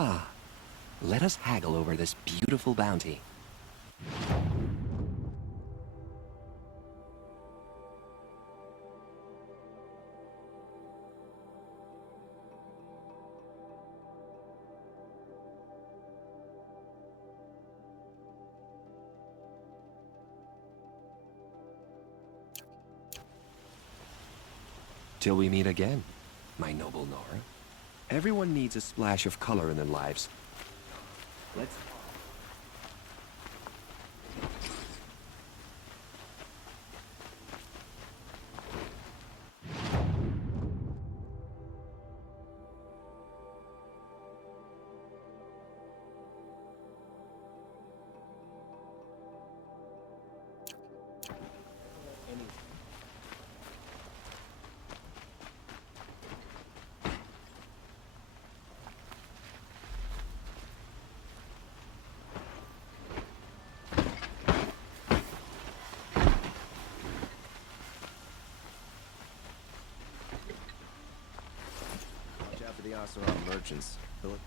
Ah, let us haggle over this beautiful bounty. Till we meet again, my noble Nora. Everyone needs a splash of color in their lives. Let's... The Oseram merchants, Philip.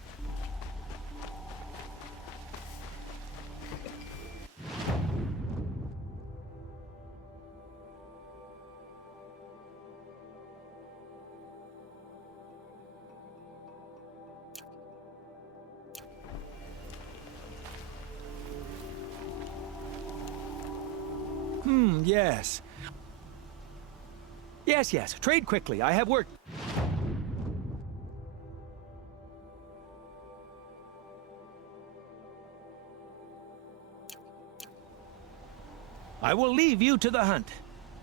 Yes. Yes. Trade quickly. I have work. I will leave you to the hunt.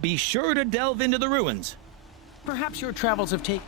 Be sure to delve into the ruins. Perhaps your travels have taken...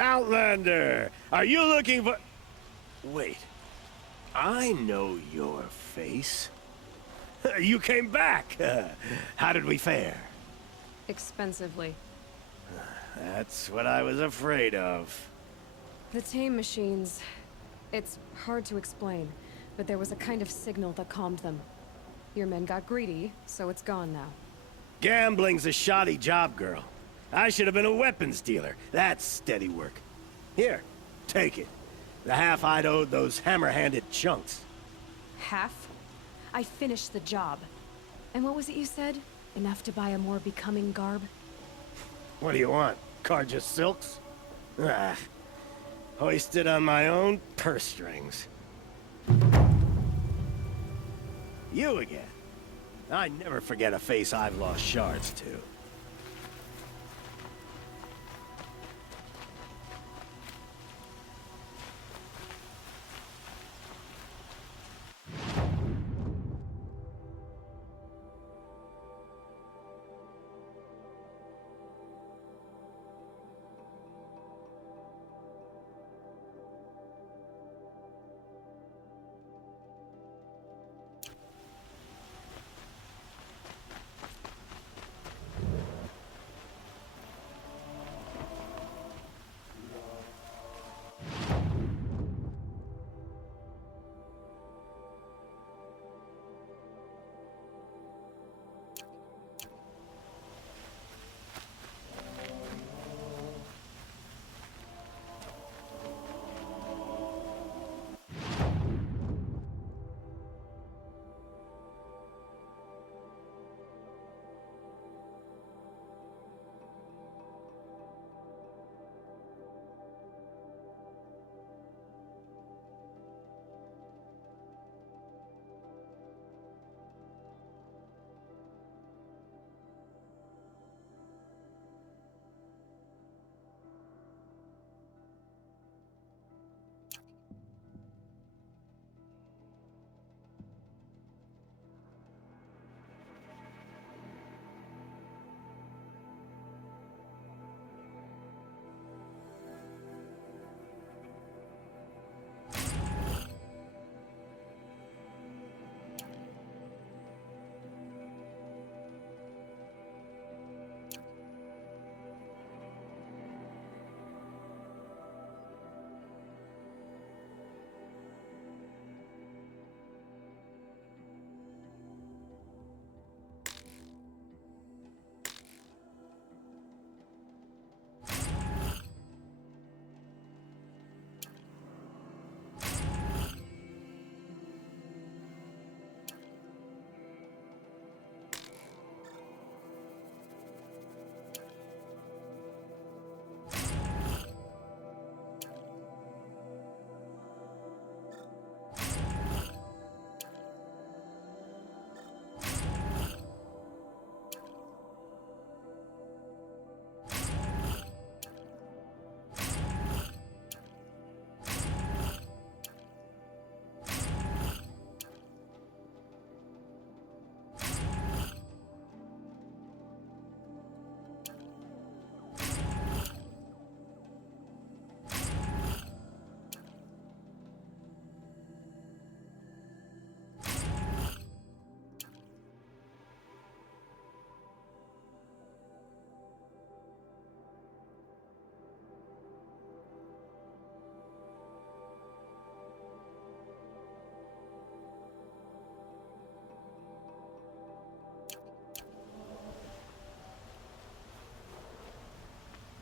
Outlander! Are you looking for... Wait. I know your face. You came back! How did we fare? Expensively. That's what I was afraid of. The tame machines... It's hard to explain, but there was a kind of signal that calmed them. Your men got greedy, so it's gone now. Gambling's a shoddy job, girl. I should have been a weapons dealer. That's steady work. Here, take it. The half I'd owed those hammer-handed chunks. Half? I finished the job. And what was it you said? Enough to buy a more becoming garb? What do you want? Carja silks? Ah, hoisted on my own purse strings. You again. I never forget a face I've lost shards to.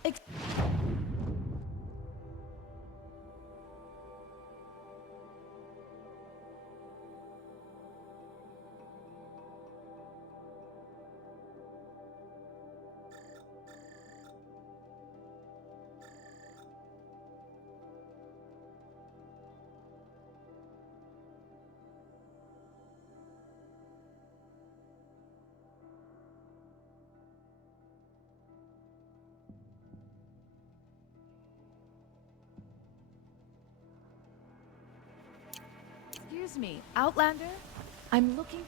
Excuse me, Outlander? I'm looking...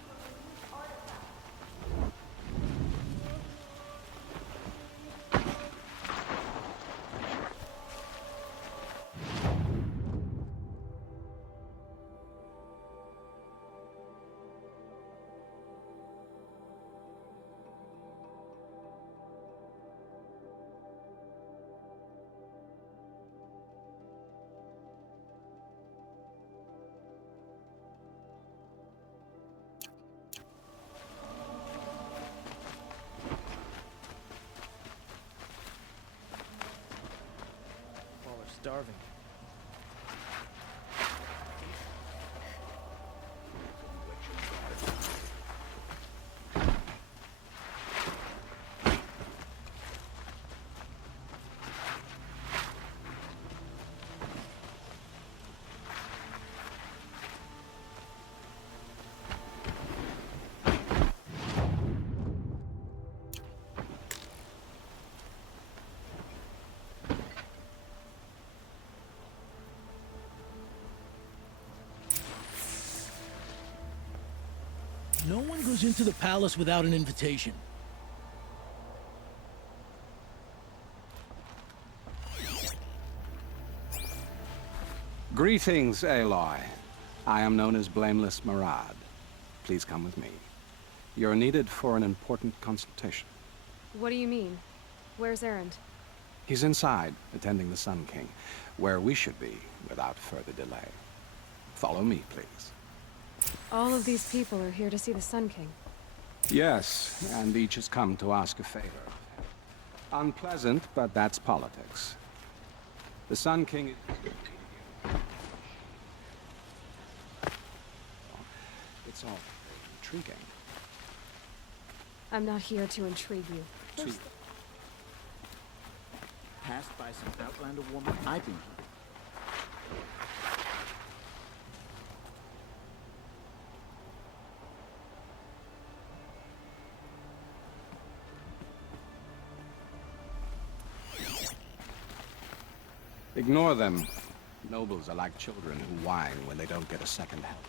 Starving. No one goes into the palace without an invitation. Greetings, Aloy. I am known as Blameless Marad. Please come with me. You're needed for an important consultation. What do you mean? Where's Erend? He's inside, attending the Sun King, where we should be without further delay. Follow me, please. All of these people are here to see the Sun King. Yes, and each has come to ask a favor. Unpleasant, but that's politics. The Sun King is... It's all very intriguing. I'm not here to intrigue you. Passed by some Outlander woman I've been here. Ignore them. Nobles are like children who whine when they don't get a second help.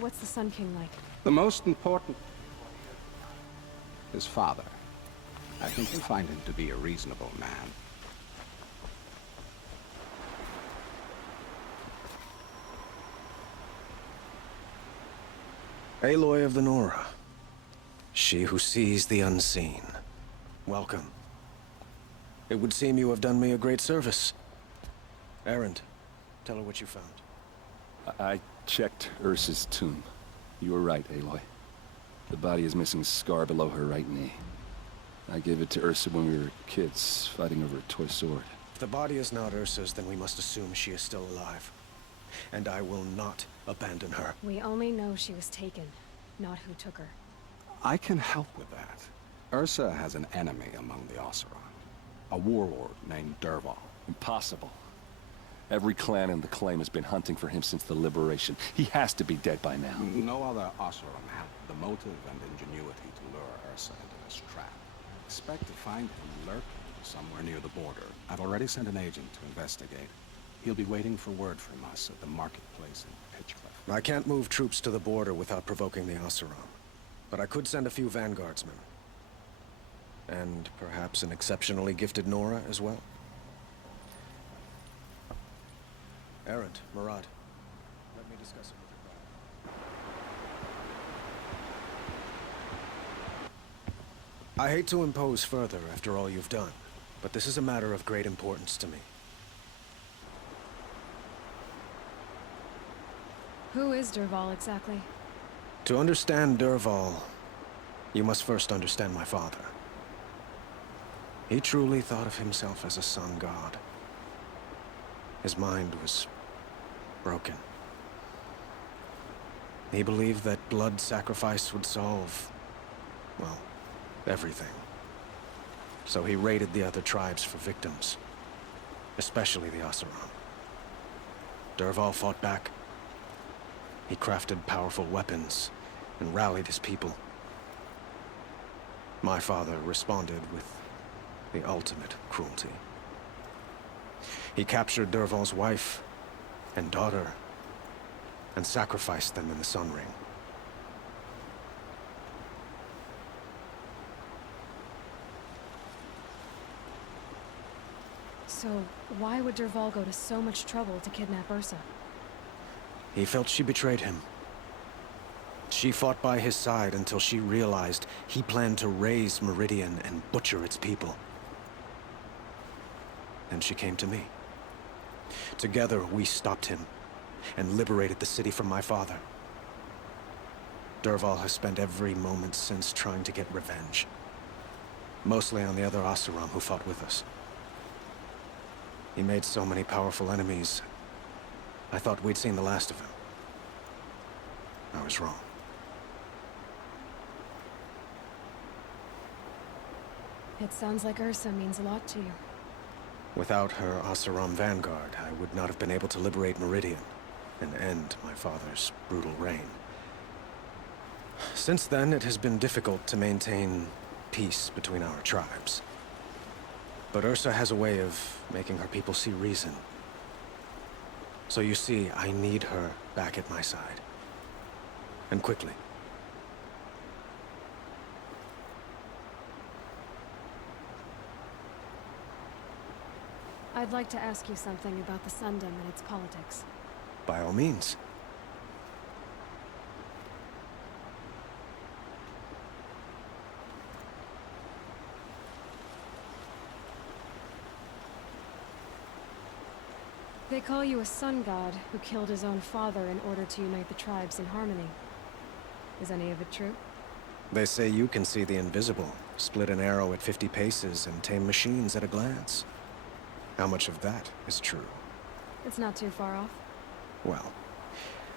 What's the Sun King like? The most important... his father. I think you'll find him to be a reasonable man. Aloy of the Nora. She who sees the unseen. Welcome. It would seem you have done me a great service. Erend, tell her what you found. I checked Ursa's tomb. You were right, Aloy. The body is missing a scar below her right knee. I gave it to Ursa when we were kids, fighting over a toy sword. If the body is not Ursa's, then we must assume she is still alive. And I will not abandon her. We only know she was taken, not who took her. I can help with that. Ursa has an enemy among the Oseram. A warlord named Dervahl. Impossible. Every clan in the claim has been hunting for him since the liberation. He has to be dead by now. No other Oseram had the motive and ingenuity to lure Ursa into this trap. Expect to find him lurking somewhere near the border. I've already sent an agent to investigate. He'll be waiting for word from us at the marketplace in Pitchcliff. I can't move troops to the border without provoking the Oseram. But I could send a few vanguardsmen. And perhaps an exceptionally gifted Nora as well. Errant, Murad, let me discuss it with you. I hate to impose further after all you've done, but this is a matter of great importance to me. Who is Dervahl exactly? To understand Dervahl, you must first understand my father. He truly thought of himself as a sun god. His mind was broken. He believed that blood sacrifice would solve, well, everything. So he raided the other tribes for victims, especially the Oseram. Dervahl fought back. He crafted powerful weapons and rallied his people. My father responded with the ultimate cruelty. He captured Dervahl's wife and daughter and sacrificed them in the Sun Ring. So, why would Dervahl go to so much trouble to kidnap Ursa? He felt she betrayed him. She fought by his side until she realized he planned to raise Meridian and butcher its people. Then she came to me. Together, we stopped him and liberated the city from my father. Dervahl has spent every moment since trying to get revenge. Mostly on the other Oseram who fought with us. He made so many powerful enemies, I thought we'd seen the last of him. I was wrong. It sounds like Ursa means a lot to you. Without her Oseram vanguard, I would not have been able to liberate Meridian and end my father's brutal reign. Since then, it has been difficult to maintain peace between our tribes. But Ursa has a way of making her people see reason. So you see, I need her back at my side. And quickly. I'd like to ask you something about the Sundom and its politics. By all means. They call you a sun god who killed his own father in order to unite the tribes in harmony. Is any of it true? They say you can see the invisible, split an arrow at 50 paces, and tame machines at a glance. How much of that is true? It's not too far off. Well,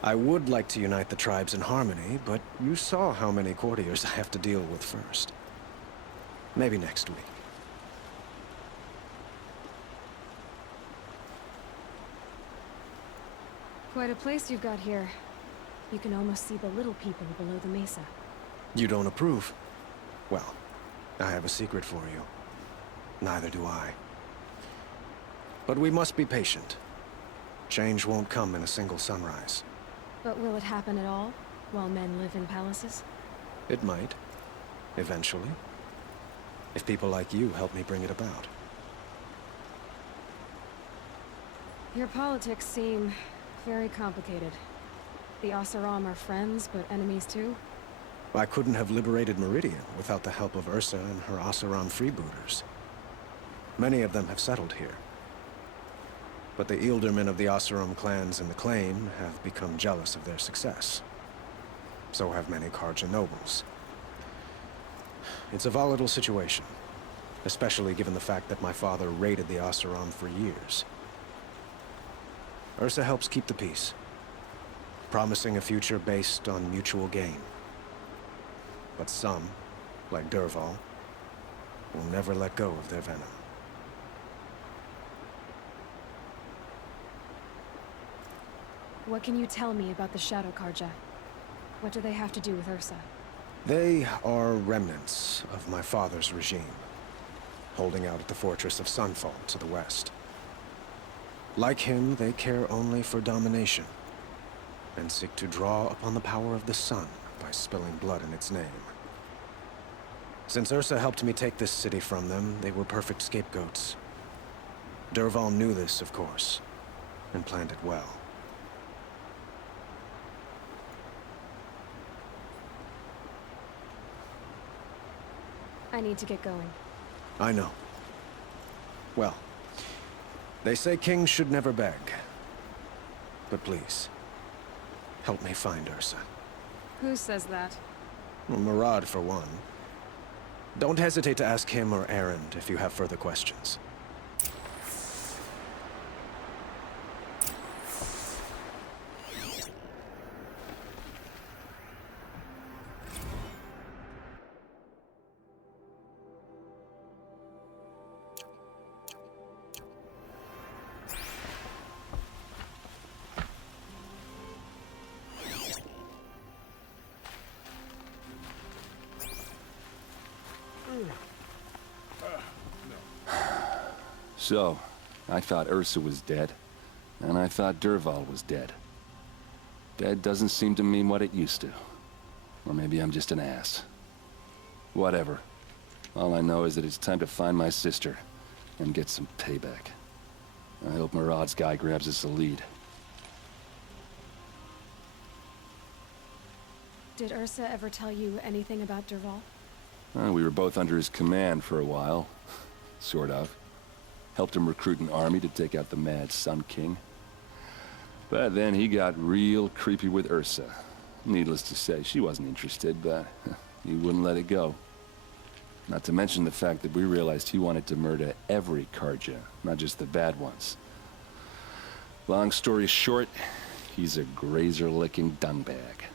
I would like to unite the tribes in harmony, but you saw how many courtiers I have to deal with first. Maybe next week. Quite a place you've got here. You can almost see the little people below the mesa. You don't approve? Well, I have a secret for you. Neither do I. But we must be patient. Change won't come in a single sunrise. But will it happen at all, while men live in palaces? It might. Eventually. If people like you help me bring it about. Your politics seem very complicated. The Oseram are friends, but enemies too? I couldn't have liberated Meridian without the help of Ursa and her Oseram freebooters. Many of them have settled here. But the Ealdormen of the Oseram clans in the claim have become jealous of their success. So have many Karja nobles. It's a volatile situation, especially given the fact that my father raided the Oseram for years. Ursa helps keep the peace, promising a future based on mutual gain. But some, like Dervahl, will never let go of their venom. What can you tell me about the Shadow Carja? What do they have to do with Ursa? They are remnants of my father's regime, holding out at the fortress of Sunfall to the west. Like him, they care only for domination, and seek to draw upon the power of the sun by spilling blood in its name. Since Ursa helped me take this city from them, they were perfect scapegoats. Dervahl knew this, of course, and planned it well. I need to get going. I know. Well, they say kings should never beg. But please, help me find Ursa. Who says that? Well, Murad, for one. Don't hesitate to ask him or Erend if you have further questions. So, I thought Ursa was dead, and I thought Dervahl was dead. Dead doesn't seem to mean what it used to. Or maybe I'm just an ass. Whatever. All I know is that it's time to find my sister and get some payback. I hope Murad's guy grabs us a lead. Did Ursa ever tell you anything about Dervahl? We were both under his command for a while. Sort of. Helped him recruit an army to take out the Mad Sun King. But then he got real creepy with Ursa. Needless to say, she wasn't interested, but he wouldn't let it go. Not to mention the fact that we realized he wanted to murder every Carja, not just the bad ones. Long story short, he's a grazer-licking dungbag.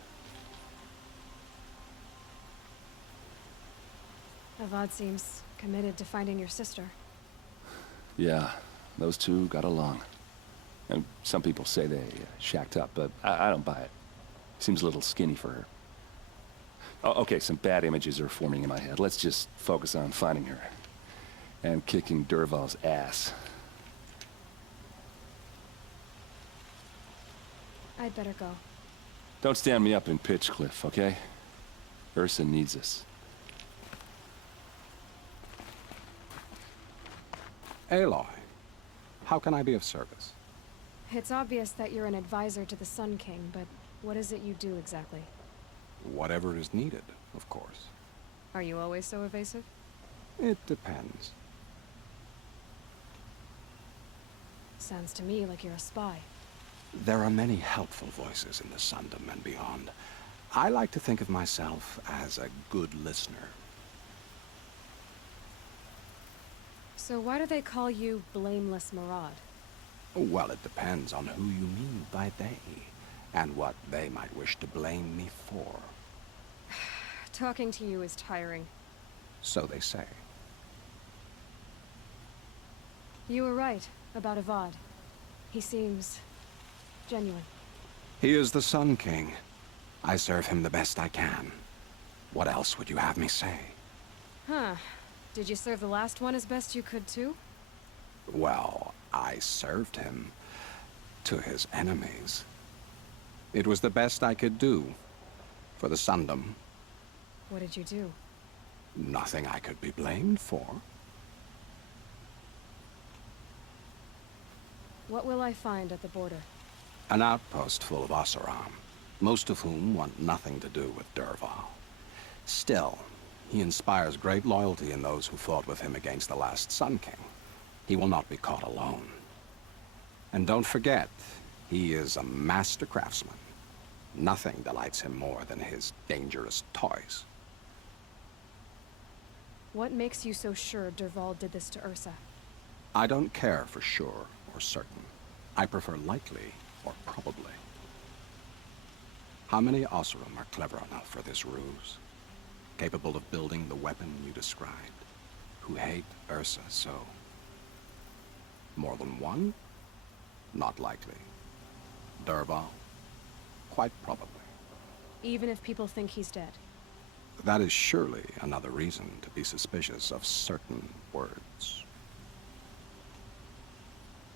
Avad seems committed to finding your sister. Yeah, those two got along. And some people say they shacked up, but I don't buy it. Seems a little skinny for her. Oh, okay, some bad images are forming in my head. Let's just focus on finding her. And kicking Dervahl's ass. I'd better go. Don't stand me up in Pitchcliff, okay? Ursa needs us. Aloy, how can I be of service? It's obvious that you're an advisor to the Sun King, but what is it you do exactly? Whatever is needed, of course. Are you always so evasive? It depends. Sounds to me like you're a spy. There are many helpful voices in the Sundom and beyond. I like to think of myself as a good listener. So why do they call you Blameless Murad? Well, it depends on who you mean by they, and what they might wish to blame me for. Talking to you is tiring. So they say. You were right about Avad. He seems genuine. He is the Sun King. I serve him the best I can. What else would you have me say? Huh. Did you serve the last one as best you could, too? Well, I served him to his enemies. It was the best I could do for the Sundom. What did you do? Nothing I could be blamed for. What will I find at the border? An outpost full of Oseram, most of whom want nothing to do with Dervahl. Still, he inspires great loyalty in those who fought with him against the last Sun King. He will not be caught alone. And don't forget, he is a master craftsman. Nothing delights him more than his dangerous toys. What makes you so sure Dervahl did this to Ursa? I don't care for sure or certain. I prefer likely or probably. How many Oseram are clever enough for this ruse? Capable of building the weapon you described, who hate Ursa so? More than one? Not likely. Dervahl, Quite probably. Even if people think he's dead. That is surely another reason to be suspicious of certain words.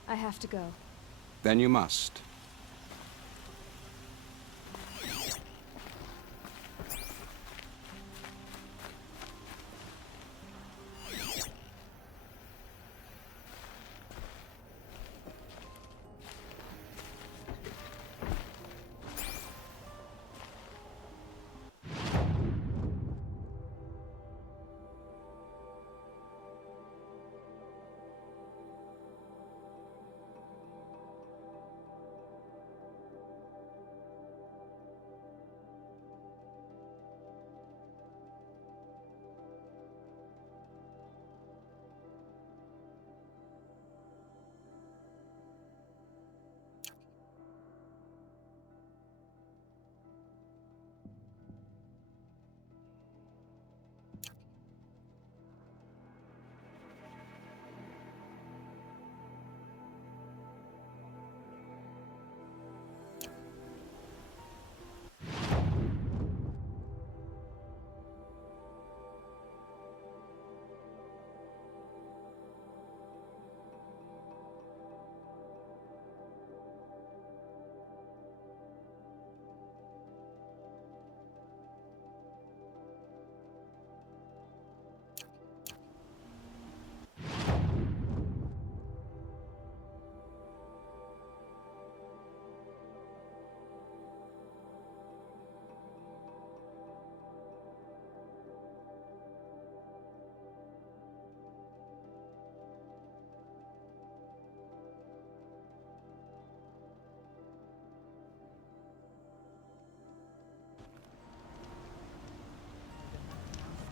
I have to go. Then you must.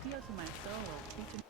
Steel to my soul.